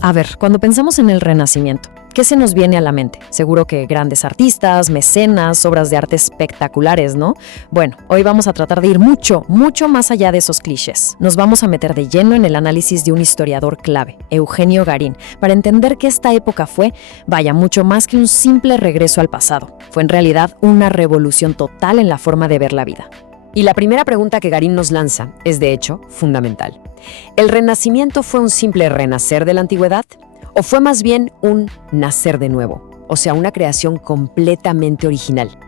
A ver, cuando pensamos en el Renacimiento, ¿qué se nos viene a la mente? Seguro que grandes artistas, mecenas, obras de arte espectaculares, ¿no? Bueno, hoy vamos a tratar de ir mucho, mucho más allá de esos clichés. Nos vamos a meter de lleno en el análisis de un historiador clave, Eugenio Garín, para entender que esta época fue, vaya, mucho más que un simple regreso al pasado. Fue en realidad una revolución total en la forma de ver la vida. Y la primera pregunta que Garín nos lanza es, de hecho, fundamental. ¿El Renacimiento fue un simple renacer de la antigüedad? ¿O fue más bien un nacer de nuevo? O sea, una creación completamente original.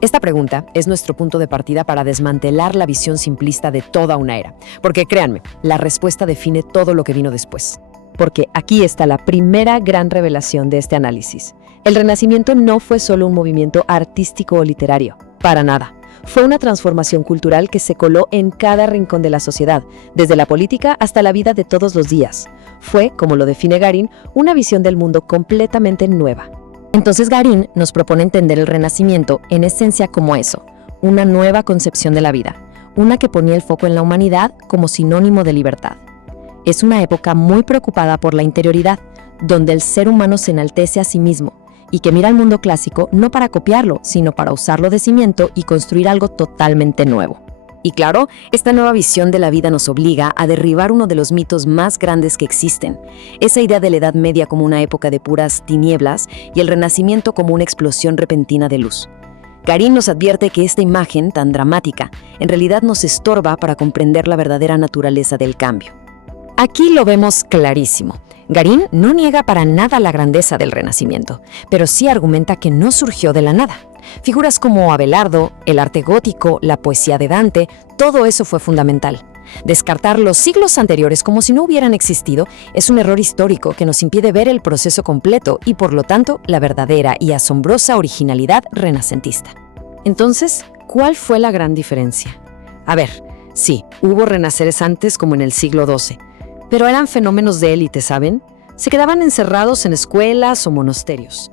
Esta pregunta es nuestro punto de partida para desmantelar la visión simplista de toda una era. Porque créanme, la respuesta define todo lo que vino después. Porque aquí está la primera gran revelación de este análisis. El Renacimiento no fue solo un movimiento artístico o literario. Para nada. Fue una transformación cultural que se coló en cada rincón de la sociedad, desde la política hasta la vida de todos los días. Fue, como lo define Garín, una visión del mundo completamente nueva. Entonces Garín nos propone entender el Renacimiento en esencia como eso, una nueva concepción de la vida, una que ponía el foco en la humanidad como sinónimo de libertad. Es una época muy preocupada por la interioridad, donde el ser humano se enaltece a sí mismo, y que mira al mundo clásico no para copiarlo, sino para usarlo de cimiento y construir algo totalmente nuevo. Y claro, esta nueva visión de la vida nos obliga a derribar uno de los mitos más grandes que existen, esa idea de la Edad Media como una época de puras tinieblas y el Renacimiento como una explosión repentina de luz. Garín nos advierte que esta imagen tan dramática en realidad nos estorba para comprender la verdadera naturaleza del cambio. Aquí lo vemos clarísimo. Garín no niega para nada la grandeza del Renacimiento, pero sí argumenta que no surgió de la nada. Figuras como Abelardo, el arte gótico, la poesía de Dante, todo eso fue fundamental. Descartar los siglos anteriores como si no hubieran existido es un error histórico que nos impide ver el proceso completo y, por lo tanto, la verdadera y asombrosa originalidad renacentista. Entonces, ¿cuál fue la gran diferencia? A ver, sí, hubo renaceres antes como en el siglo XII, pero eran fenómenos de élite, ¿saben? Se quedaban encerrados en escuelas o monasterios.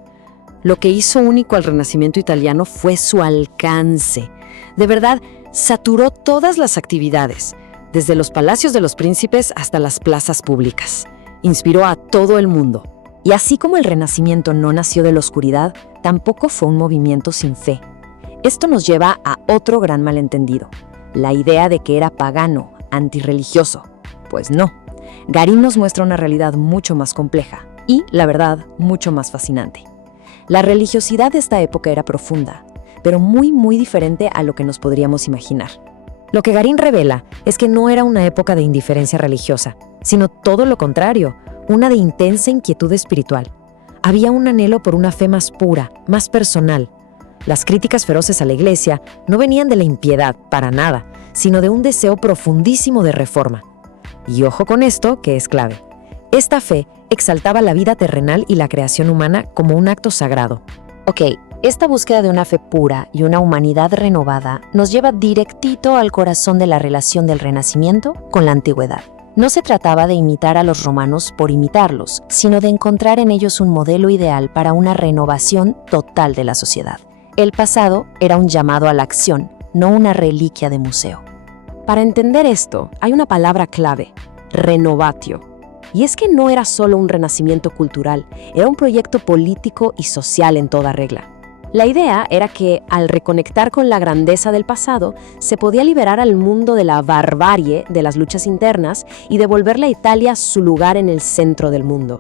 Lo que hizo único al Renacimiento italiano fue su alcance. De verdad, saturó todas las actividades, desde los palacios de los príncipes hasta las plazas públicas. Inspiró a todo el mundo. Y así como el Renacimiento no nació de la oscuridad, tampoco fue un movimiento sin fe. Esto nos lleva a otro gran malentendido, la idea de que era pagano, antirreligioso. Pues no. Garín nos muestra una realidad mucho más compleja y, la verdad, mucho más fascinante. La religiosidad de esta época era profunda, pero muy diferente a lo que nos podríamos imaginar. Lo que Garín revela es que no era una época de indiferencia religiosa, sino todo lo contrario, una de intensa inquietud espiritual. Había un anhelo por una fe más pura, más personal. Las críticas feroces a la Iglesia no venían de la impiedad, para nada, sino de un deseo profundísimo de reforma. Y ojo con esto, que es clave. Esta fe exaltaba la vida terrenal y la creación humana como un acto sagrado. Ok, esta búsqueda de una fe pura y una humanidad renovada nos lleva directito al corazón de la relación del Renacimiento con la antigüedad. No se trataba de imitar a los romanos por imitarlos, sino de encontrar en ellos un modelo ideal para una renovación total de la sociedad. El pasado era un llamado a la acción, no una reliquia de museo. Para entender esto, hay una palabra clave, renovatio. Y es que no era solo un renacimiento cultural, era un proyecto político y social en toda regla. La idea era que, al reconectar con la grandeza del pasado, se podía liberar al mundo de la barbarie de las luchas internas y devolverle a Italia su lugar en el centro del mundo.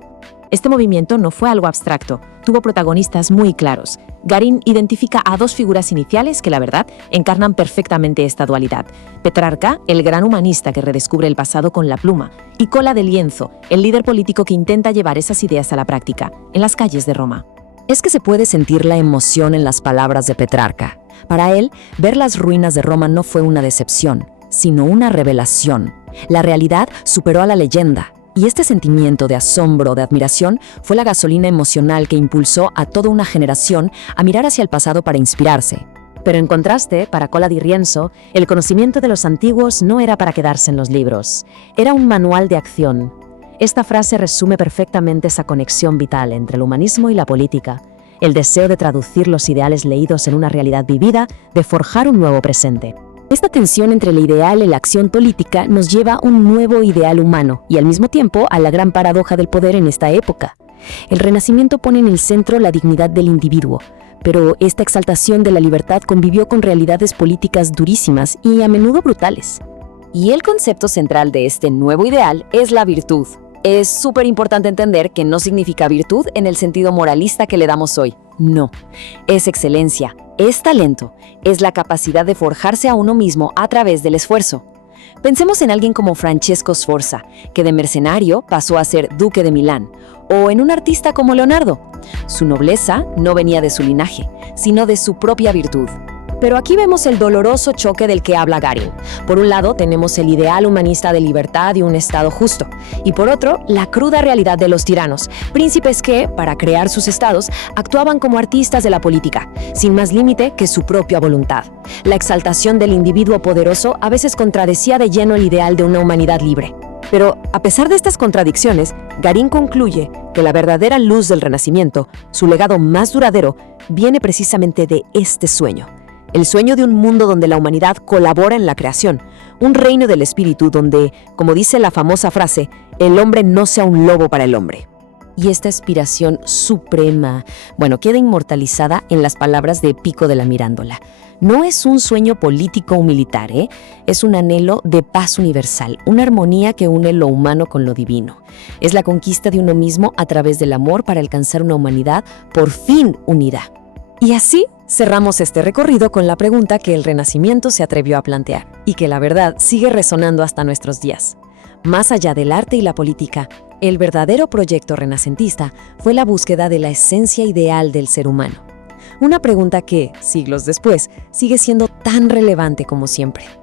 Este movimiento no fue algo abstracto, tuvo protagonistas muy claros. Garín identifica a dos figuras iniciales que, la verdad, encarnan perfectamente esta dualidad. Petrarca, el gran humanista que redescubre el pasado con la pluma, y Cola de Lienzo, el líder político que intenta llevar esas ideas a la práctica, en las calles de Roma. Es que se puede sentir la emoción en las palabras de Petrarca. Para él, ver las ruinas de Roma no fue una decepción, sino una revelación. La realidad superó a la leyenda. Y este sentimiento de asombro, de admiración, fue la gasolina emocional que impulsó a toda una generación a mirar hacia el pasado para inspirarse. Pero en contraste, para Cola di Rienzo, el conocimiento de los antiguos no era para quedarse en los libros. Era un manual de acción. Esta frase resume perfectamente esa conexión vital entre el humanismo y la política, el deseo de traducir los ideales leídos en una realidad vivida, de forjar un nuevo presente. Esta tensión entre el ideal y la acción política nos lleva a un nuevo ideal humano y al mismo tiempo a la gran paradoja del poder en esta época. El Renacimiento pone en el centro la dignidad del individuo, pero esta exaltación de la libertad convivió con realidades políticas durísimas y a menudo brutales. Y el concepto central de este nuevo ideal es la virtud. Es súper importante entender que no significa virtud en el sentido moralista que le damos hoy. No, es excelencia, es talento, es la capacidad de forjarse a uno mismo a través del esfuerzo. Pensemos en alguien como Francesco Sforza, que de mercenario pasó a ser duque de Milán, o en un artista como Leonardo. Su nobleza no venía de su linaje, sino de su propia virtud. Pero aquí vemos el doloroso choque del que habla Garín. Por un lado tenemos el ideal humanista de libertad y un Estado justo, y por otro, la cruda realidad de los tiranos, príncipes que, para crear sus estados, actuaban como artistas de la política, sin más límite que su propia voluntad. La exaltación del individuo poderoso a veces contradecía de lleno el ideal de una humanidad libre. Pero, a pesar de estas contradicciones, Garín concluye que la verdadera luz del Renacimiento, su legado más duradero, viene precisamente de este sueño. El sueño de un mundo donde la humanidad colabora en la creación, un reino del espíritu donde, como dice la famosa frase, el hombre no sea un lobo para el hombre. Y esta aspiración suprema, queda inmortalizada en las palabras de Pico de la Mirandola. No es un sueño político o militar, es un anhelo de paz universal, una armonía que une lo humano con lo divino. Es la conquista de uno mismo a través del amor para alcanzar una humanidad por fin unida. Y así cerramos este recorrido con la pregunta que el Renacimiento se atrevió a plantear y que la verdad sigue resonando hasta nuestros días. Más allá del arte y la política, el verdadero proyecto renacentista fue la búsqueda de la esencia ideal del ser humano. Una pregunta que, siglos después, sigue siendo tan relevante como siempre.